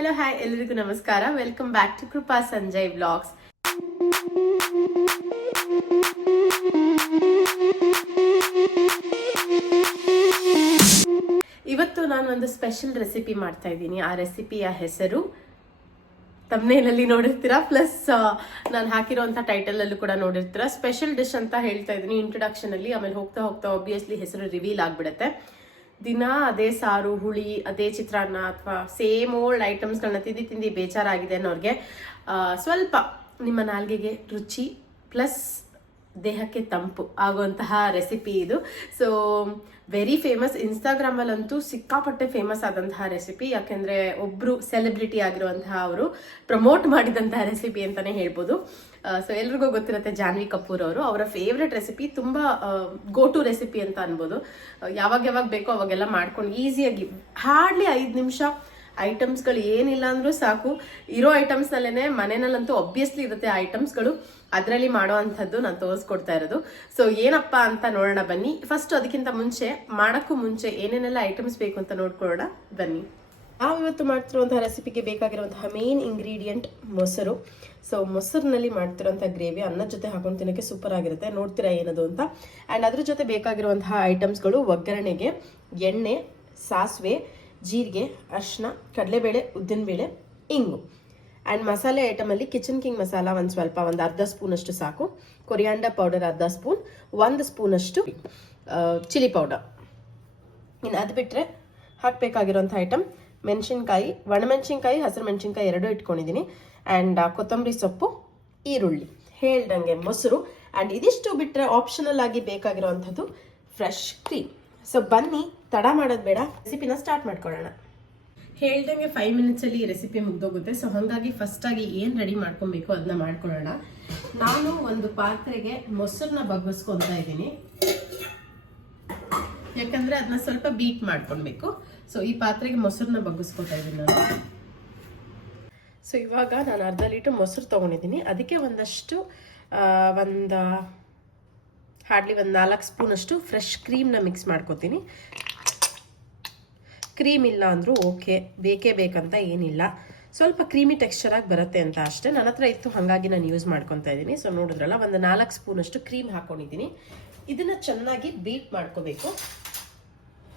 Hello hi ಎಲ್ಲರಿಗೂ ನಮಸ್ಕಾರ. Welcome back to Krupa Sanjay vlogs. ಇವತ್ತು ನಾನು ಒಂದು ಸ್ಪೆಷಲ್ ರೆಸಿಪಿ ಮಾಡ್ತಾ ಇದ್ದೀನಿ. ಆ ರೆಸಿಪಿಯ ಹೆಸರು ತಮ್ನೇಲಲ್ಲಿ ನೋಡಿರ್ತೀರಾ, ಪ್ಲಸ್ ನಾನು ಹಾಕಿರೋಂಥ ಟೈಟಲಲ್ಲೂ ಕೂಡ ನೋಡಿರ್ತೀರಾ. ಸ್ಪೆಷಲ್ ಡಿಶ್ ಅಂತ ಹೇಳ್ತಾ ಇದ್ದೀನಿ ಇಂಟ್ರೊಡಕ್ಷನ್ ಅಲ್ಲಿ. ಆಮೇಲೆ ಹೋಗ್ತಾ ಹೋಗ್ತಾ ಆಬ್ವಿಯಸ್ಲಿ ಹೆಸರು ರಿವೀಲ್ ಆಗ್ಬಿಡುತ್ತೆ. ದಿನ ಅದೇ ಸಾರು, ಹುಳಿ, ಅದೇ ಚಿತ್ರಾನ್ನ ಅಥವಾ ಸೇಮ್ ಓಲ್ಡ್ ಐಟಮ್ಸ್ಗಳನ್ನ ತಿಂದು ಬೇಜಾರಾಗಿದೆ ಅನ್ನೋರಿಗೆ ಸ್ವಲ್ಪ ನಿಮ್ಮ ನಾಲ್ಗೆಗೆ ರುಚಿ ಪ್ಲಸ್ ದೇಹಕ್ಕೆ ತಂಪು ಆಗುವಂತಹ ರೆಸಿಪಿ ಇದು. ಸೊ ವೆರಿ ಫೇಮಸ್, ಇನ್ಸ್ಟಾಗ್ರಾಮಲ್ಲಂತೂ ಸಿಕ್ಕಾಪಟ್ಟೆ ಫೇಮಸ್ ಆದಂತಹ ರೆಸಿಪಿ. ಯಾಕೆಂದರೆ ಒಬ್ಬರು ಸೆಲೆಬ್ರಿಟಿ ಆಗಿರುವಂತಹ ಅವರು ಪ್ರಮೋಟ್ ಮಾಡಿದಂತಹ ರೆಸಿಪಿ ಅಂತಲೇ ಹೇಳ್ಬೋದು. ಸೊ ಎಲ್ರಿಗೂ ಗೊತ್ತಿರುತ್ತೆ, ಜಾನ್ವಿ ಕಪೂರ್ ಅವರು ಅವರ ಫೇವ್ರೆಟ್ ರೆಸಿಪಿ, ತುಂಬ ಗೋ ಟು ರೆಸಿಪಿ ಅಂತ ಅನ್ಬೋದು. ಯಾವಾಗ ಬೇಕೋ ಅವಾಗೆಲ್ಲ ಮಾಡ್ಕೊಂಡು ಈಸಿಯಾಗಿ ಹಾರ್ಡ್ಲಿ 5 ನಿಮಿಷ ಐಟಮ್ಸ್ಗಳು ಏನಿಲ್ಲ ಅಂದ್ರೂ ಸಾಕು. ಇರೋ ಐಟಮ್ಸ್ನಲ್ಲೇ ಮನೆಯಲ್ಲಂತೂ ಒಬ್ವಿಯಸ್ಲಿ ಇರುತ್ತೆ ಐಟಮ್ಸ್ಗಳು, ಅದರಲ್ಲಿ ಮಾಡೋ ಅಂಥದ್ದು ನಾನು ತೋರಿಸ್ಕೊಡ್ತಾ ಇರೋದು. ಸೊ ಏನಪ್ಪ ಅಂತ ನೋಡೋಣ ಬನ್ನಿ. ಫಸ್ಟ್ ಅದಕ್ಕಿಂತ ಮುಂಚೆ, ಮಾಡೋಕ್ಕೂ ಮುಂಚೆ ಏನೇನೆಲ್ಲ ಐಟಮ್ಸ್ ಬೇಕು ಅಂತ ನೋಡ್ಕೊಳ್ಳೋಣ ಬನ್ನಿ. ನಾವು ಇವತ್ತು ಮಾಡ್ತಿರುವಂತಹ ರೆಸಿಪಿಗೆ ಬೇಕಾಗಿರುವಂತಹ ಮೇನ್ ಇಂಗ್ರೀಡಿಯೆಂಟ್ ಮೊಸರು. ಸೊ ಮೊಸರಿನಲ್ಲಿ ಮಾಡ್ತಿರೋಂಥ ಗ್ರೇವಿ ಅನ್ನದ ಜೊತೆ ಹಾಕೊಂಡು ತಿನ್ನೋಕ್ಕೆ ಸೂಪರ್ ಆಗಿರುತ್ತೆ. ನೋಡ್ತೀರಾ ಏನದು ಅಂತ. ಆ್ಯಂಡ್ ಅದ್ರ ಜೊತೆ ಬೇಕಾಗಿರುವಂತಹ ಐಟಮ್ಸ್ಗಳು ಒಗ್ಗರಣೆಗೆ ಎಣ್ಣೆ, ಸಾಸಿವೆ, ಜೀರಿಗೆ, ಅರಿಶಿನ, ಕಡಲೆಬೇಳೆ, ಉದ್ದಿನಬೇಳೆ, ಇಂಗು. ಆ್ಯಂಡ್ ಮಸಾಲೆ ಐಟಮಲ್ಲಿ ಕಿಚನ್ ಕಿಂಗ್ ಮಸಾಲ ಒಂದು ಅರ್ಧ ಸ್ಪೂನಷ್ಟು ಸಾಕು, ಕೊರಿಯಾಂಡರ್ ಪೌಡರ್ ಅರ್ಧ ಸ್ಪೂನ್, 1 ಸ್ಪೂನಷ್ಟು ಚಿಲ್ಲಿ ಪೌಡರ್. ಇನ್ನು ಅದು ಬಿಟ್ಟರೆ ಹಾಕಬೇಕಾಗಿರೋಂಥ ಐಟಮ್ ಮೆಣಸಿನ್ಕಾಯಿ, ಒಣಮೆಣಸಿನ್ಕಾಯಿ, ಹಸಿರು ಮೆಣಸಿನ್ಕಾಯಿ 2 ಇಟ್ಕೊಂಡಿದ್ದೀನಿ. ಆ್ಯಂಡ್ ಕೊತ್ತಂಬರಿ ಸೊಪ್ಪು, ಈರುಳ್ಳಿ, ಹೇಳ್ದಂಗೆ ಮೊಸರು. ಆ್ಯಂಡ್ ಇದಿಷ್ಟು ಬಿಟ್ಟರೆ ಆಪ್ಷನಲ್ ಆಗಿ ಬೇಕಾಗಿರೋವಂಥದ್ದು ಫ್ರೆಶ್ ಕ್ರೀಮ್. ಸೊ ಬನ್ನಿ, ತಡ ಮಾಡೋದು ಬೇಡ, ರೆಸಿಪಿನ ಸ್ಟಾರ್ಟ್ ಮಾಡ್ಕೊಳ್ಳೋಣ. ಹೇಳ್ದಂಗೆ 5 ಮಿನಿಟ್ಸಲ್ಲಿ ಈ ರೆಸಿಪಿ ಮುಗ್ದೋಗುತ್ತೆ. ಸೊ ಹಾಗಾಗಿ ಫಸ್ಟಾಗಿ ಏನು ರೆಡಿ ಮಾಡ್ಕೊಬೇಕು ಅದನ್ನ ಮಾಡ್ಕೊಳ್ಳೋಣ. ನಾನು ಒಂದು ಪಾತ್ರೆಗೆ ಮೊಸರನ್ನ ಬಗ್ಗಿಸ್ಕೊತಾ ಇದ್ದೀನಿ, ಯಾಕಂದರೆ ಅದನ್ನ ಸ್ವಲ್ಪ ಬೀಟ್ ಮಾಡ್ಕೊಳ್ಬೇಕು. ಸೊ ಈ ಪಾತ್ರೆಗೆ ಮೊಸರನ್ನ ಬಗ್ಗಿಸ್ಕೊತಾ ಇದ್ದೀನಿ ನಾನು. ಸೊ ಇವಾಗ ನಾನು ಅರ್ಧ ಲೀಟರ್ ಮೊಸರು ತೊಗೊಂಡಿದ್ದೀನಿ. ಅದಕ್ಕೆ ಒಂದಷ್ಟು ಹಾರ್ಡ್ಲಿ 4 ಸ್ಪೂನಷ್ಟು ಫ್ರೆಶ್ ಕ್ರೀಮ್ನ ಮಿಕ್ಸ್ ಮಾಡ್ಕೊತೀನಿ. ಕ್ರೀಮ್ ಇಲ್ಲ ಅಂದರೂ ಓಕೆ, ಬೇಕೇ ಬೇಕಂತ ಏನಿಲ್ಲ, ಸ್ವಲ್ಪ ಕ್ರೀಮಿ ಟೆಕ್ಸ್ಚರಾಗಿ ಬರುತ್ತೆ ಅಂತ ಅಷ್ಟೇ. ನನ್ನ ಹತ್ರ ಇತ್ತು, ಹಾಗಾಗಿ ನಾನು ಯೂಸ್ ಮಾಡ್ಕೊತಾ ಇದ್ದೀನಿ. ಸೊ ನೋಡಿದ್ರಲ್ಲ, 4 ಸ್ಪೂನಷ್ಟು ಕ್ರೀಮ್ ಹಾಕ್ಕೊಂಡಿದ್ದೀನಿ. ಇದನ್ನು ಚೆನ್ನಾಗಿ ಬೀಟ್ ಮಾಡ್ಕೋಬೇಕು.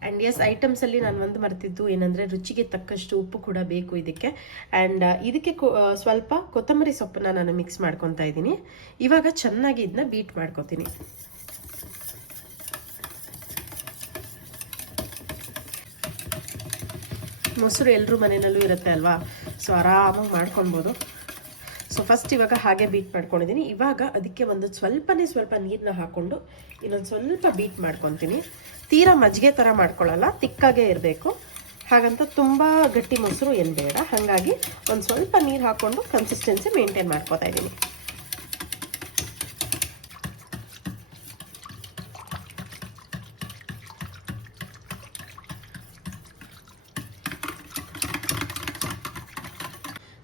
ಆ್ಯಂಡ್ ಎಸ್, ಐಟಮ್ಸಲ್ಲಿ ನಾನು ಒಂದು ಮರ್ತಿದ್ದು ಏನಂದರೆ, ರುಚಿಗೆ ತಕ್ಕಷ್ಟು ಉಪ್ಪು ಕೂಡ ಬೇಕು ಇದಕ್ಕೆ. ಆ್ಯಂಡ್ ಇದಕ್ಕೆ ಸ್ವಲ್ಪ ಕೊತ್ತಂಬರಿ ಸೊಪ್ಪನ್ನ ನಾನು ಮಿಕ್ಸ್ ಮಾಡ್ಕೊತಾ ಇದ್ದೀನಿ. ಇವಾಗ ಚೆನ್ನಾಗಿ ಇದನ್ನ ಬೀಟ್ ಮಾಡ್ಕೊತೀನಿ. ಮೊಸರು ಎಲ್ಲರೂ ಮನೆಯಲ್ಲೂ ಇರುತ್ತೆ ಅಲ್ವಾ, ಸೊ ಆರಾಮಾಗಿ ಮಾಡ್ಕೊಳ್ಬೋದು. ಸೊ ಫಸ್ಟ್ ಇವಾಗ ಹಾಗೆ ಬೀಟ್ ಮಾಡ್ಕೊಂಡಿದ್ದೀನಿ. ಇವಾಗ ಅದಕ್ಕೆ ಸ್ವಲ್ಪ ನೀರನ್ನ ಹಾಕ್ಕೊಂಡು ಇನ್ನೊಂದು ಸ್ವಲ್ಪ ಬೀಟ್ ಮಾಡ್ಕೊತೀನಿ. ತೀರಾ ಮಜ್ಜಿಗೆ ಥರ ಮಾಡ್ಕೊಳ್ಳಲ್ಲ, ತಿಕ್ಕಾಗೇ ಇರಬೇಕು. ಹಾಗಂತ ತುಂಬ ಗಟ್ಟಿ ಮೊಸರು ಏನು ಬೇಡ. ಹಾಗಾಗಿ ಒಂದು ಸ್ವಲ್ಪ ನೀರು ಹಾಕ್ಕೊಂಡು ಕನ್ಸಿಸ್ಟೆನ್ಸಿ ಮೇಂಟೈನ್ ಮಾಡ್ಕೊತಾ ಇದ್ದೀನಿ.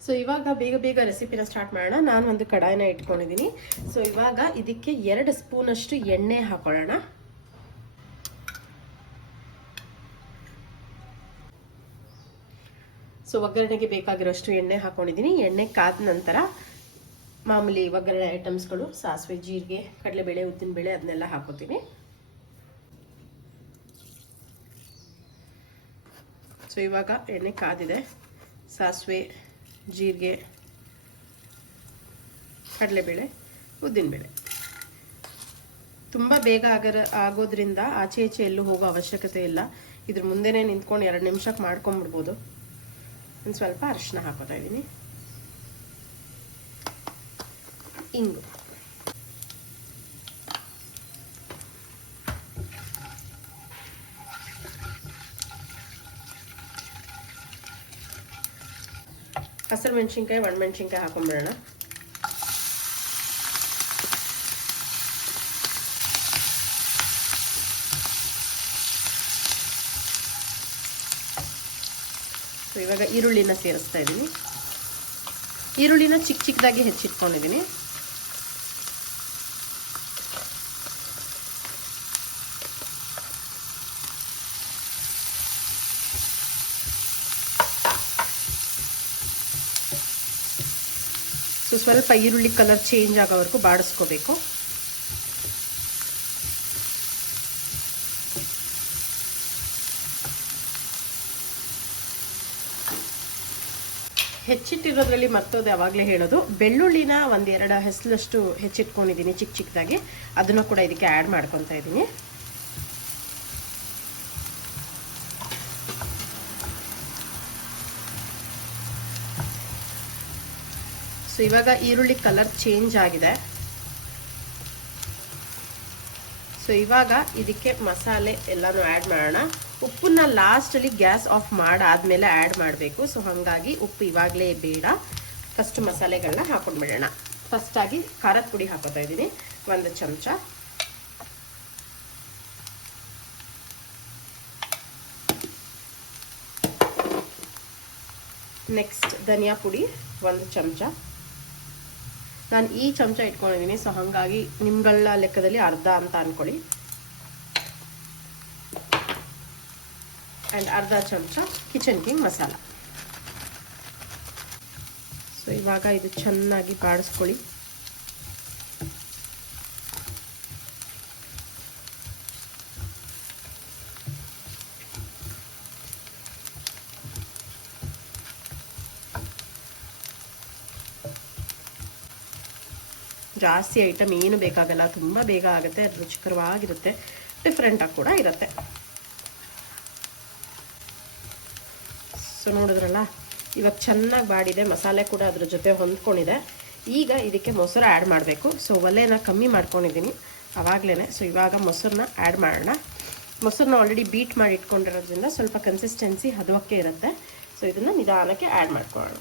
ಸೊ ಇವಾಗ ಬೇಗ ರೆಸಿಪಿನ ಸ್ಟಾರ್ಟ್ ಮಾಡೋಣ. ನಾನು ಒಂದು ಕಡಾಯಿನ ಇಟ್ಕೊಂಡಿದ್ದೀನಿ. ಸೊ ಇವಾಗ ಇದಕ್ಕೆ 2 ಸ್ಪೂನಷ್ಟು ಎಣ್ಣೆ ಹಾಕೊಳ್ಳೋಣ. ಸೊ ಒಗ್ಗರಣೆಗೆ ಬೇಕಾಗಿರೋಷ್ಟು ಎಣ್ಣೆ ಹಾಕೊಂಡಿದ್ದೀನಿ. ಎಣ್ಣೆ ಕಾದ ನಂತರ ಮಾಮೂಲಿ ಒಗ್ಗರಣೆ ಐಟಮ್ಸ್ಗಳು ಸಾಸಿವೆ, ಜೀರಿಗೆ, ಕಡಲೆಬೇಳೆ, ಉದ್ದಿನಬೇಳೆ ಅದನ್ನೆಲ್ಲ ಹಾಕೋತೀನಿ. ಸೊ ಇವಾಗ ಎಣ್ಣೆ ಕಾದಿದೆ. ಸಾಸಿವೆ, ಜೀರಿಗೆ, ಕಡಲೆಬೇಳೆ, ಉದ್ದಿನಬೇಳೆ. ತುಂಬ ಬೇಗ ಆಗೋದ್ರಿಂದ ಆಚೆ ಈಚೆ ಎಲ್ಲೂ ಹೋಗೋ ಅವಶ್ಯಕತೆ ಇಲ್ಲ. ಇದ್ರ ಮುಂದೆನೇ ನಿಂತ್ಕೊಂಡು 2 ನಿಮಿಷಕ್ಕೆ ಮಾಡ್ಕೊಂಬಿಡ್ಬೋದು. ಒಂದು ಸ್ವಲ್ಪ ಅರಿಶಿನ ಹಾಕೋತಾ ಇದ್ದೀನಿ. ಇಂಗು, ಹಸಿರು ಮೆಣಸಿನ್ಕಾಯಿ, ಒಣಮೆಣಸಿನ್ಕಾಯಿ ಹಾಕೊಂಡ್ಬಿಡೋಣ. ಸೊ ಇವಾಗ ಈರುಳ್ಳಿನ ಸೇರಿಸ್ತಾ ಇದ್ದೀನಿ. ಈರುಳ್ಳಿನ ಚಿಕ್ಕದಾಗಿ ಹೆಚ್ಚಿಟ್ಕೊಂಡಿದ್ದೀನಿ. ಸೊ ಸ್ವಲ್ಪ ಈರುಳ್ಳಿ ಕಲರ್ ಚೇಂಜ್ ಆಗೋವರೆಗೂ ಬಾಡಿಸ್ಕೋಬೇಕು. ಹೆಚ್ಚಿಟ್ಟಿರೋದ್ರಲ್ಲಿ ಮತ್ತೊಂದು ಯಾವಾಗಲೇ ಹೇಳೋದು, ಬೆಳ್ಳುಳ್ಳಿನ ಒಂದೆರಡು ಹೆಸಲಷ್ಟು ಹೆಚ್ಚಿಟ್ಕೊಂಡಿದ್ದೀನಿ ಚಿಕ್ಕ ಚಿಕ್ಕದಾಗಿ, ಅದನ್ನು ಕೂಡ ಇದಕ್ಕೆ ಆ್ಯಡ್ ಮಾಡ್ಕೊತಾ ಇದ್ದೀನಿ. ಸೊ ಇವಾಗ ಈರುಳ್ಳಿ ಕಲರ್ ಚೇಂಜ್ ಆಗಿದೆ. ಸೊ ಇವಾಗ ಇದಕ್ಕೆ ಮಸಾಲೆ ಎಲ್ಲನೂ ಆ್ಯಡ್ ಮಾಡೋಣ. ಉಪ್ಪನ್ನ ಲಾಸ್ಟಲ್ಲಿ ಗ್ಯಾಸ್ ಆಫ್ ಮಾಡಾದ್ಮೇಲೆ ಆ್ಯಡ್ ಮಾಡಬೇಕು. ಸೊ ಹಾಗಾಗಿ ಉಪ್ಪು ಇವಾಗಲೇ ಬೇಡ, ಫಸ್ಟ್ ಮಸಾಲೆಗಳನ್ನ ಹಾಕೊಂಡ್ಬಿಡೋಣ. ಫಸ್ಟಾಗಿ ಖಾರದ ಪುಡಿ ಹಾಕೋತಾ ಇದ್ದೀನಿ 1 ಚಮಚ. ನೆಕ್ಸ್ಟ್ ಧನಿಯಾ ಪುಡಿ 1 ಚಮಚ. ನಾನು ಈ ಚಮಚ ಇಟ್ಕೊಂಡಿದ್ದೀನಿ, ಸೊ ಹಾಗಾಗಿ ನಿಮ್ಗಳ ಲೆಕ್ಕದಲ್ಲಿ ಅರ್ಧ ಅಂತ ಅನ್ಕೊಳ್ಳಿ. ಆ್ಯಂಡ್ ಅರ್ಧ ಚಮಚ ಕಿಚನ್ ಕಿಂಗ್ ಮಸಾಲ. ಸೊ ಇವಾಗ ಇದು ಚೆನ್ನಾಗಿ ಬಾಡಿಸ್ಕೊಳ್ಳಿ. ಜಾಸ್ತಿ ಐಟಮ್ ಏನು ಬೇಕಾಗಲ್ಲ, ತುಂಬ ಬೇಗ ಆಗುತ್ತೆ, ರುಚಿಕರವಾಗಿರುತ್ತೆ, ಡಿಫ್ರೆಂಟಾಗಿ ಕೂಡ ಇರುತ್ತೆ. ಸೊ ನೋಡಿದ್ರಲ್ಲ, ಇವಾಗ ಚೆನ್ನಾಗಿ ಬಾಡಿದೆ, ಮಸಾಲೆ ಕೂಡ ಅದ್ರ ಜೊತೆ ಹೊಂದ್ಕೊಂಡಿದೆ. ಈಗ ಇದಕ್ಕೆ ಮೊಸರು ಆ್ಯಡ್ ಮಾಡಬೇಕು. ಸೊ ಒಲೆನ ಕಮ್ಮಿ ಮಾಡ್ಕೊಂಡಿದ್ದೀನಿ ಆವಾಗಲೇ. ಸೊ ಇವಾಗ ಮೊಸರನ್ನ ಆ್ಯಡ್ ಮಾಡೋಣ. ಮೊಸರನ್ನ ಆಲ್ರೆಡಿ ಬೀಟ್ ಮಾಡಿ ಇಟ್ಕೊಂಡಿರೋದ್ರಿಂದ ಸ್ವಲ್ಪ ಕನ್ಸಿಸ್ಟೆನ್ಸಿ ಹದವಕ್ಕೆ ಇರುತ್ತೆ. ಸೊ ಇದನ್ನು ನಿಧಾನಕ್ಕೆ ಆ್ಯಡ್ ಮಾಡ್ಕೊಳ್ಳೋಣ.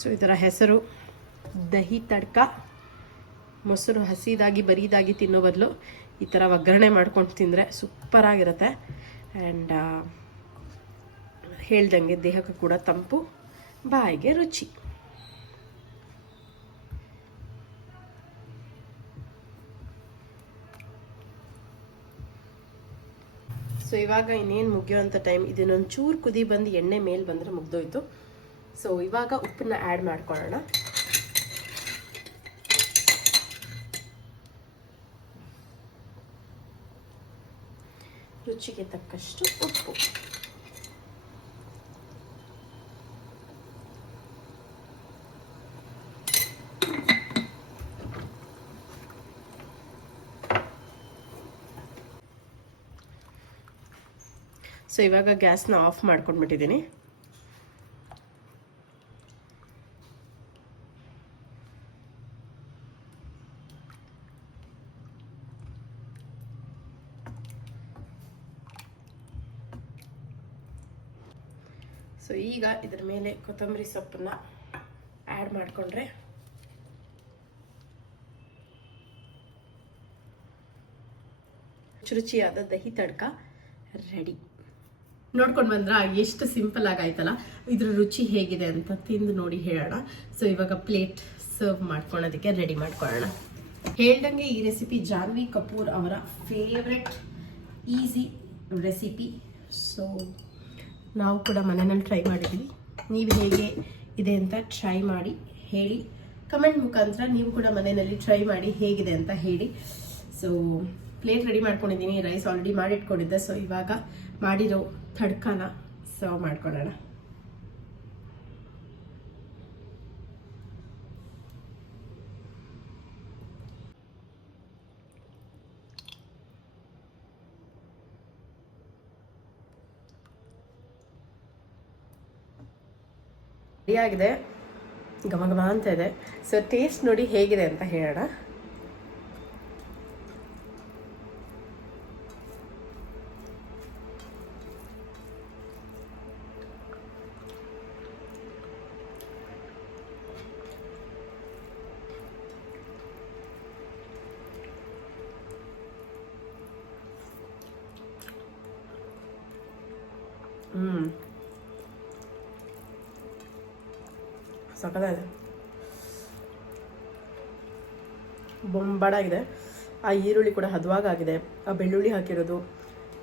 ಸೊ ಇದರ ಹೆಸರು ದಹಿ ತಡ್ಕ. ಮೊಸರು ಹಸಿದಾಗಿ ಬರೀದಾಗಿ ತಿನ್ನೋ ಬದಲು ಈ ಥರ ಒಗ್ಗರಣೆ ಮಾಡ್ಕೊಂಡು ತಿಂದರೆ ಸೂಪರಾಗಿರುತ್ತೆ. ಆ್ಯಂಡ್ ಹೇಳ್ದಂಗೆ ದೇಹಕ್ಕೂ ಕೂಡ ತಂಪು, ಬಾಯಿಗೆ ರುಚಿ. ಸೊ ಇವಾಗ ಇನ್ನೇನು ಮುಗಿಯೋಂಥ ಟೈಮ್. ಇದನ್ನೊಂದು ಚೂರು ಕುದಿ ಬಂದು ಎಣ್ಣೆ ಮೇಲೆ ಬಂದರೆ ಮುಗ್ದೋಯ್ತು. ಸೊ ಇವಾಗ ಉಪ್ಪನ್ನ ಆ್ಯಡ್ ಮಾಡ್ಕೊಳ್ಳೋಣ. ರುಚಿಗೆ ತಕ್ಕಷ್ಟು ಉಪ್ಪು. ಸೊ ಇವಾಗ ಗ್ಯಾಸ್ನ ಆಫ್ ಮಾಡ್ಕೊಂಡ್ಬಿಟ್ಟಿದ್ದೀನಿ. ಸೊ ಈಗ ಇದ್ರ ಮೇಲೆ ಕೊತ್ತಂಬರಿ ಸೊಪ್ಪನ್ನ ಆ್ಯಡ್ ಮಾಡಿಕೊಂಡ್ರೆ ರುಚಿಯಾದ ದಹಿ ತಡ್ಕ ರೆಡಿ. ನೋಡ್ಕೊಂಡು ಬಂದ್ರ ಎಷ್ಟು ಸಿಂಪಲ್ ಆಗಾಯ್ತಲ್ಲ. ಇದ್ರ ರುಚಿ ಹೇಗಿದೆ ಅಂತ ತಿಂದು ನೋಡಿ ಹೇಳೋಣ. ಸೊ ಇವಾಗ ಪ್ಲೇಟ್ ಸರ್ವ್ ಮಾಡ್ಕೊಳ್ಳೋದಕ್ಕೆ ರೆಡಿ ಮಾಡ್ಕೊಳ್ಳೋಣ. ಹೇಳ್ದಂಗೆ ಈ ರೆಸಿಪಿ ಜಾನ್ವಿ ಕಪೂರ್ ಅವರ ಫೇವ್ರೆಟ್ ಈಸಿ ರೆಸಿಪಿ. ಸೊ ನಾವು ಕೂಡ ಮನೆಯಲ್ಲಿ ಟ್ರೈ ಮಾಡಿದ್ದೀವಿ. ನೀವು ಹೇಗೆ ಇದೆ ಅಂತ ಟ್ರೈ ಮಾಡಿ ಹೇಳಿ. ಕಮೆಂಟ್ ಮುಖಾಂತರ ನೀವು ಕೂಡ ಮನೆಯಲ್ಲಿ ಟ್ರೈ ಮಾಡಿ ಹೇಗಿದೆ ಅಂತ ಹೇಳಿ. ಸೊ ಪ್ಲೇಟ್ ರೆಡಿ ಮಾಡ್ಕೊಂಡಿದ್ದೀನಿ. ರೈಸ್ ಆಲ್ರೆಡಿ ಮಾಡಿಟ್ಕೊಂಡಿದ್ದೆ. ಸೊ ಇವಾಗ ಮಾಡಿರೋ ತಡ್ಕನ ಸರ್ವ್ ಮಾಡ್ಕೊಳ್ಳೋಣ. ರೆಡಿಯಾಗಿದೆ, ಘಮ ಘಮ ಅಂತ ಇದೆ. ಸೊ ಟೇಸ್ಟ್ ನೋಡಿ ಹೇಗಿದೆ ಅಂತ ಹೇಳೋಣ. ಸಕ್ಕತ್ತಾಗಿದೆ, ಬೊಂಬಾಡಾಗಿದೆ. ಆ ಈರುಳ್ಳಿ ಕೂಡ ಹದವಾಗಿದೆ, ಆ ಬೆಳ್ಳುಳ್ಳಿ ಹಾಕಿರೋದು,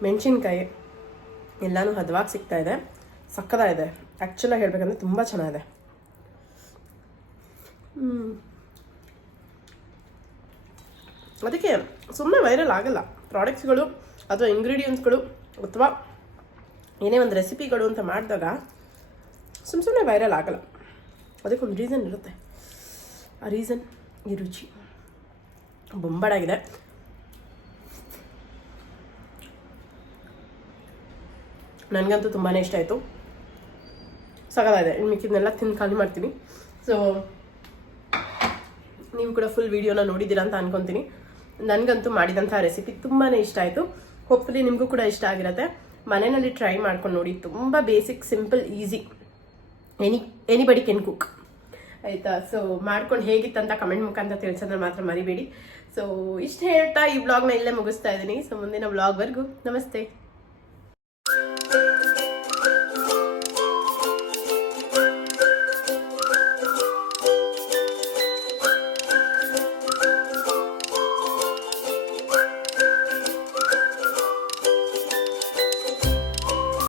ಮೆಣಸಿನ್ಕಾಯಿ ಎಲ್ಲನೂ ಹದವಾಗಿ ಸಿಗ್ತಾ ಇದೆ. ಸಕ್ಕತ್ತಾಗಿದೆ. ಆ್ಯಕ್ಚುಲಾಗಿ ಹೇಳ್ಬೇಕಂದ್ರೆ ತುಂಬ ಚೆನ್ನಾಗಿದೆ. ಅದಕ್ಕೆ ಸುಮ್ಮನೆ ವೈರಲ್ ಆಗಲ್ಲ ಪ್ರಾಡಕ್ಟ್ಸ್ಗಳು ಅಥವಾ ಇಂಗ್ರೀಡಿಯೆಂಟ್ಸ್ಗಳು ಅಥವಾ ಏನೇ ಒಂದು ರೆಸಿಪಿಗಳು ಅಂತ ಮಾಡಿದಾಗ ಸುಮ್ಮನೆ ವೈರಲ್ ಆಗಲ್ಲ. ಅದಕ್ಕೊಂದು ರೀಸನ್ ಇರುತ್ತೆ. ಆ ರೀಸನ್ ಈ ರುಚಿ ಬೊಂಬಾಡಾಗಿದೆ. ನನಗಂತೂ ತುಂಬಾ ಇಷ್ಟ ಆಯಿತು. ಸಗದಾಗಿದೆ. ಇನ್ನು ಮಿಕ್ಕಿದ್ನೆಲ್ಲ ತಿಂದು ಖಾಲಿ ಮಾಡ್ತೀನಿ. ಸೊ ನೀವು ಕೂಡ ಫುಲ್ ವಿಡಿಯೋನ ನೋಡಿದ್ದೀರಾ ಅಂತ ಅನ್ಕೊತೀನಿ. ನನಗಂತೂ ಮಾಡಿದಂಥ ರೆಸಿಪಿ ತುಂಬಾ ಇಷ್ಟ ಆಯಿತು. ಹೋಪ್ಫುಲಿ ನಿಮಗೂ ಕೂಡ ಇಷ್ಟ ಆಗಿರುತ್ತೆ. ಮನೆಯಲ್ಲಿ ಟ್ರೈ ಮಾಡ್ಕೊಂಡು ನೋಡಿ. ತುಂಬ basic, simple, easy. Anybody Ken cook ಆಯಿತಾ. ಸೊ ಮಾಡ್ಕೊಂಡು ಹೇಗಿತ್ತಂತ ಕಮೆಂಟ್ ಮುಖಾಂತರ ತಿಳಿಸೋದನ್ನ ಮಾತ್ರ ಮರಿಬೇಡಿ. ಸೊ ಇಷ್ಟು ಹೇಳ್ತಾ ಈ ವ್ಲಾಗ್ನ ಇಲ್ಲೇ ಮುಗಿಸ್ತಾ ಇದ್ದೀನಿ. ಸೊ ಮುಂದಿನ ವ್ಲಾಗ್ವರೆಗೂ ನಮಸ್ತೆ.